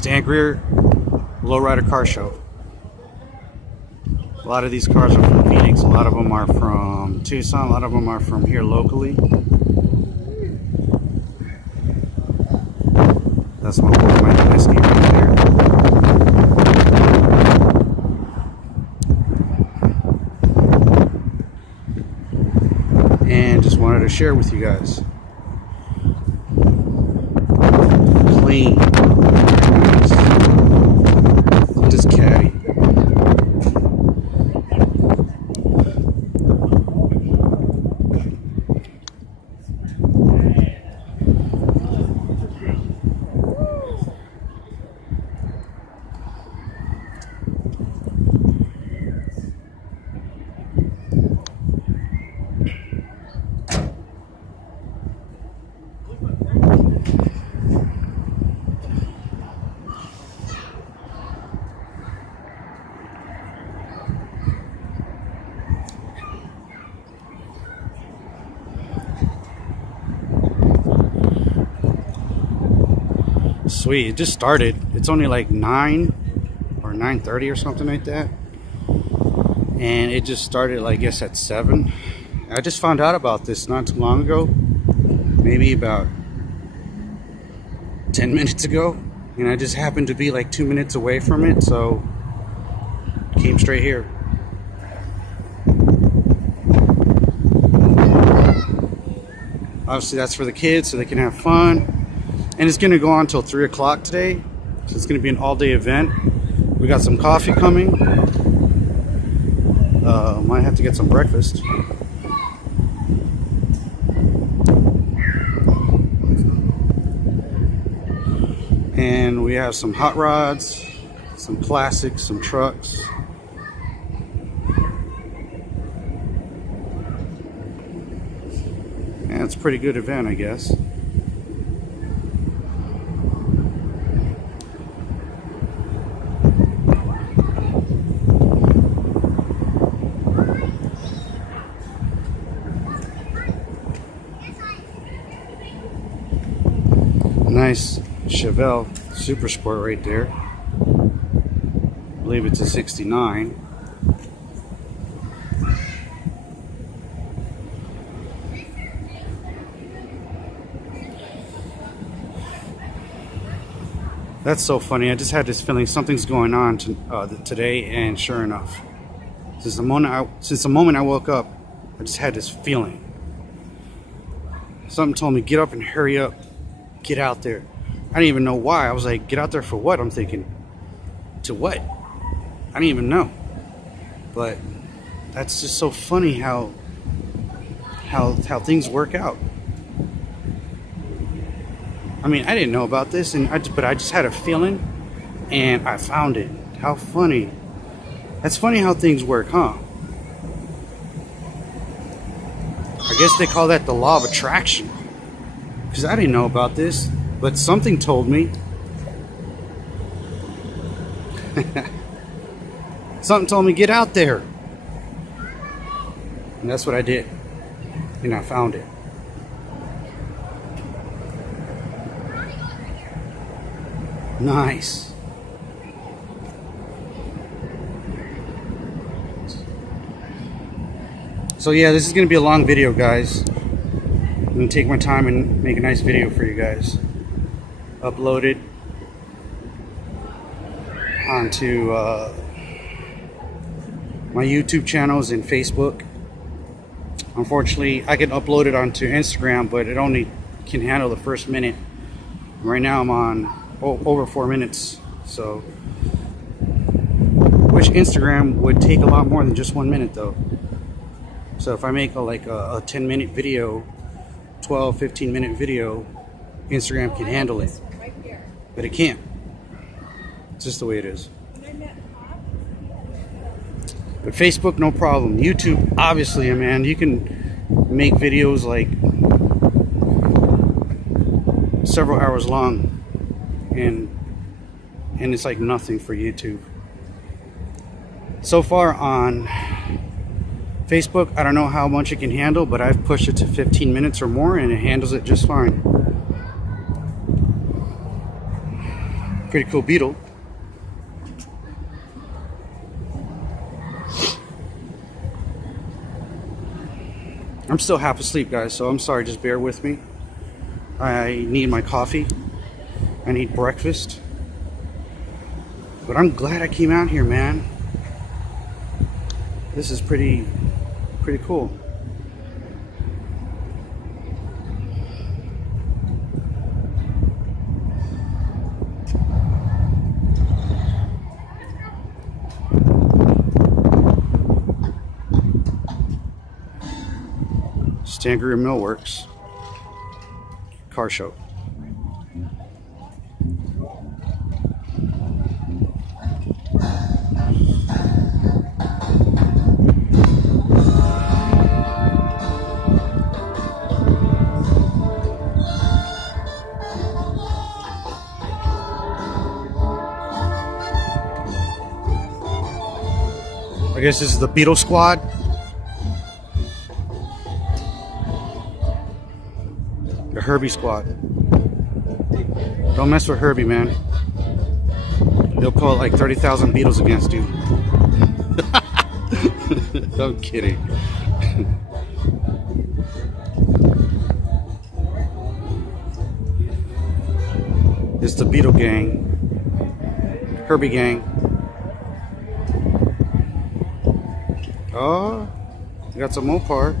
Greer Lowrider Car Show. A lot of these cars are from Phoenix, a lot of them are from Tucson, a lot of them are from here locally. That's my boy Mike Whiskey right there. And just wanted to share with you guys. Clean. Just caddy. Sweet, it just started. It's only like 9 or 9:30 or something like that, and it just started, I guess, at 7. I just found out about this not too long ago, maybe about 10 minutes ago, and I just happened to be like 2 minutes away from it, so came straight here. Obviously that's for the kids so they can have fun. And it's going to go on until 3 o'clock today. So it's going to be an all-day event. We got some coffee coming. Might have to get some breakfast. And we have some hot rods, some classics, some trucks. And it's a pretty good event, I guess. Nice Chevelle Super Sport right there. I believe it's a 69. That's so funny. I just had this feeling something's going on today, and sure enough, since the moment I woke up, I just had this feeling. Something told me, get up and hurry up. Get out there. I didn't even know why. I was like, get out there for what? I'm thinking, to what? I didn't even know. But that's just so funny how things work out. I mean, I didn't know about this, but I just had a feeling, and I found it. How funny. That's funny how things work, huh? I guess they call that the law of attraction. Because I didn't know about this, but something told me. Something told me, get out there. And that's what I did. And I found it. Nice. So yeah, this is going to be a long video, guys. I'm going to take my time and make a nice video for you guys. Upload it onto my YouTube channels and Facebook. Unfortunately, I can upload it onto Instagram, but it only can handle the first minute. Right now I'm on over 4 minutes, so wish Instagram would take a lot more than just 1 minute though. So if I make a 10-minute video, 12-15 minute video, Instagram can handle it, but it can't. It's just the way it is. But Facebook, no problem. YouTube, obviously, man, you can make videos like several hours long, and it's like nothing for YouTube. So far on Facebook, I don't know how much it can handle, but I've pushed it to 15 minutes or more, and it handles it just fine. Pretty cool Beetle. I'm still half asleep, guys, so I'm sorry, just bear with me. I need my coffee. I need breakfast. But I'm glad I came out here, man. This is pretty cool. Greer Millworks car show. I guess this is the Beetle Squad. The Herbie Squad. Don't mess with Herbie, man. He'll pull like 30,000 beetles against you. I'm kidding. It's the Beetle Gang. Herbie Gang. Oh, we got some Mopar.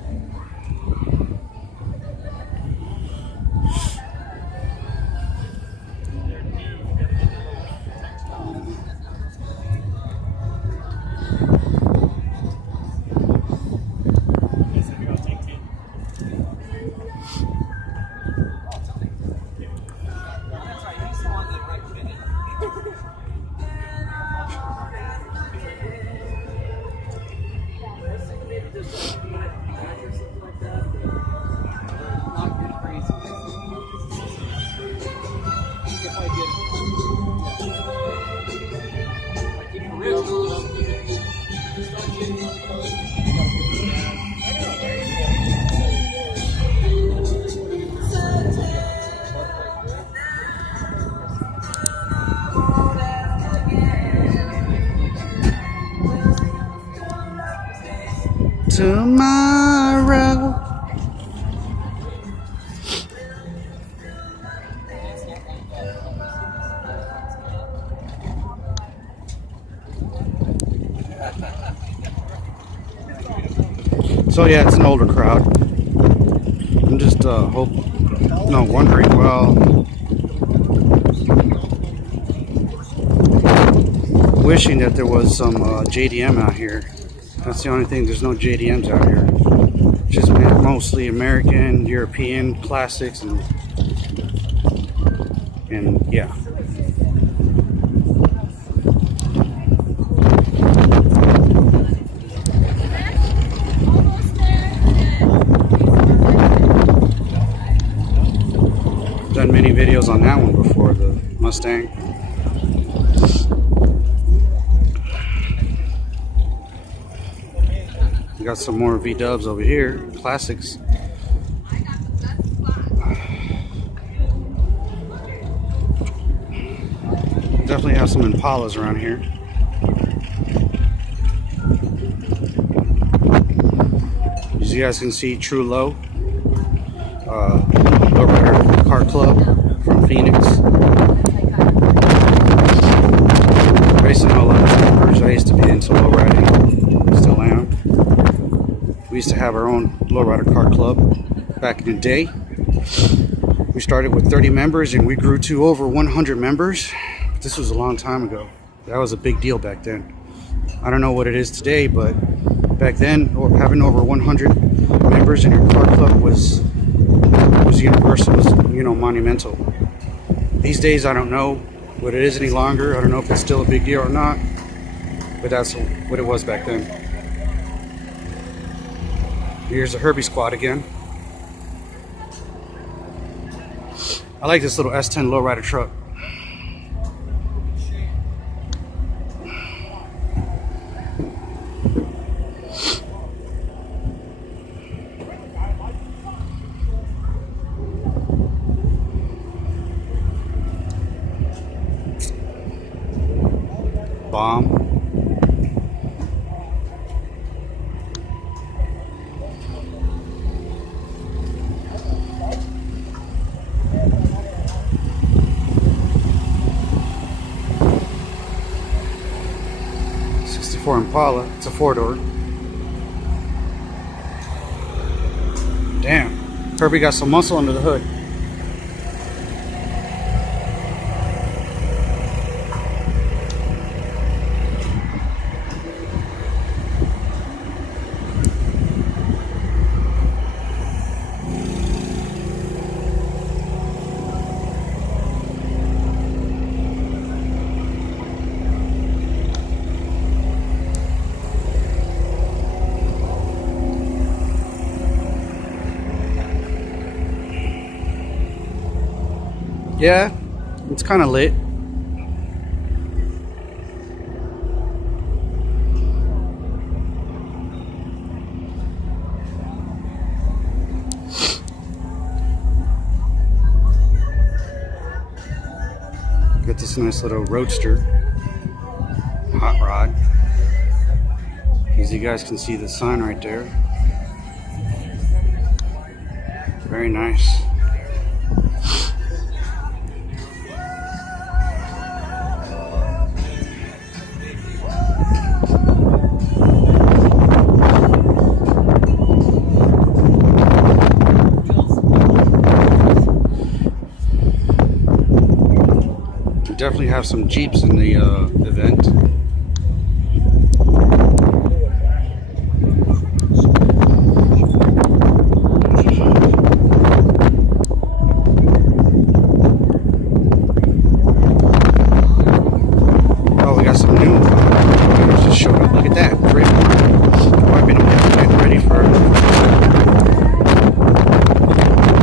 Tomorrow. So yeah, it's an older crowd. I'm just wondering, well, wishing that there was some JDM out here. That's the only thing. There's no JDMs out here. Just mostly American, European classics, and yeah. Done many videos on that one before, the Mustang. We got some more V-dubs over here, classics. Definitely have some Impalas around here. As you guys can see, True Low, Lowrider Car Club from Phoenix. Racing a lot of members. I used to be into lowriding, still am. We used to have our own Lowrider Car Club back in the day. We started with 30 members and we grew to over 100 members. This was a long time ago. That was a big deal back then. I don't know what it is today, but back then, having over 100 members in your car club was universal, was, you know, monumental. These days, I don't know what it is any longer. I don't know if it's still a big deal or not, but that's what it was back then. Here's the Herbie Squad again. I like this little S10 lowrider truck. bomb. '64 Impala. It's a 4-door. Damn, Herbie got some muscle under the hood. Yeah, it's kind of lit. Got this nice little roadster, hot rod. As you guys can see the sign right there. Very nice. Definitely have some Jeeps in the event. Oh, we got some new ones just showed up. Look at that. Great. I've been getting ready for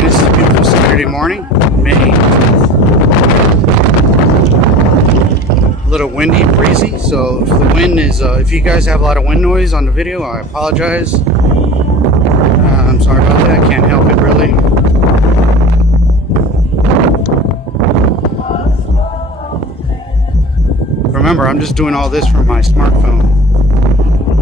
this is a beautiful Saturday morning, May. A little windy, breezy, so if the wind is, if you guys have a lot of wind noise on the video, I apologize. I'm sorry about that, I can't help it really. Remember, I'm just doing all this from my smartphone.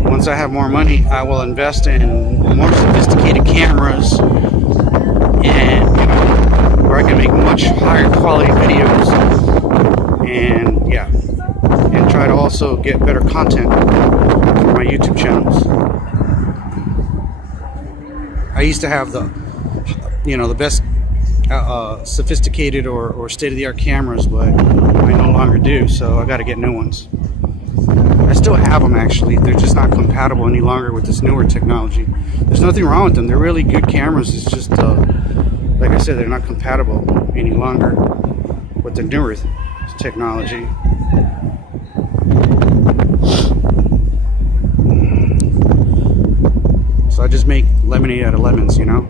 Once I have more money, I will invest in more sophisticated cameras and, you know, where I can make much higher quality videos and, yeah. And try to also get better content for my YouTube channels. I used to have the, you know, the best sophisticated or state-of-the-art cameras, but I no longer do, so I got to get new ones. I still have them actually, they're just not compatible any longer with this newer technology. There's nothing wrong with them, they're really good cameras, it's just, like I said, they're not compatible any longer with the newer technology. So I just make lemonade out of lemons, you know?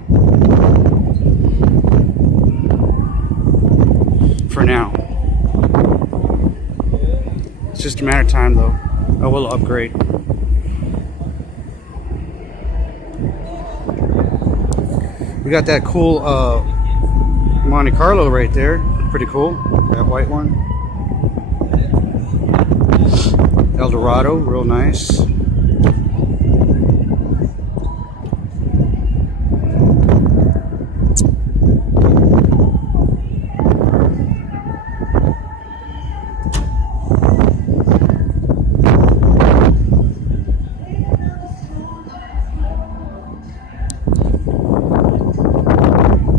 For now. It's just a matter of time though. I will upgrade. We got that cool Monte Carlo right there. Pretty cool. That white one. Eldorado, real nice.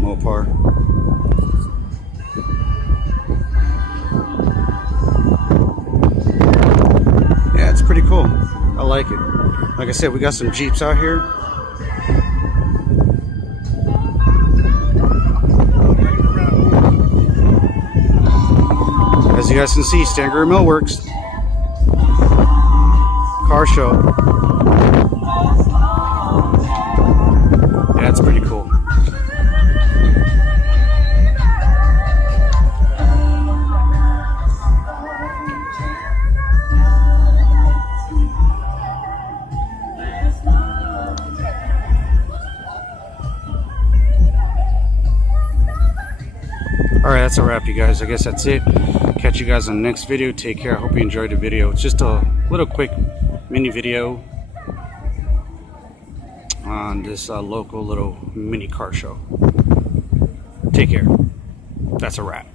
Mopar. Yeah, it's pretty cool. I like it. Like I said, we got some Jeeps out here. As you guys can see, Greer Millworks car show. Yeah, it's pretty cool. Alright, that's a wrap, you guys. I guess that's it. Catch catch you guys on the next video. Take care. I hope you enjoyed the video. It's just a little quick mini video on this local little mini car show. Take care. That's a wrap.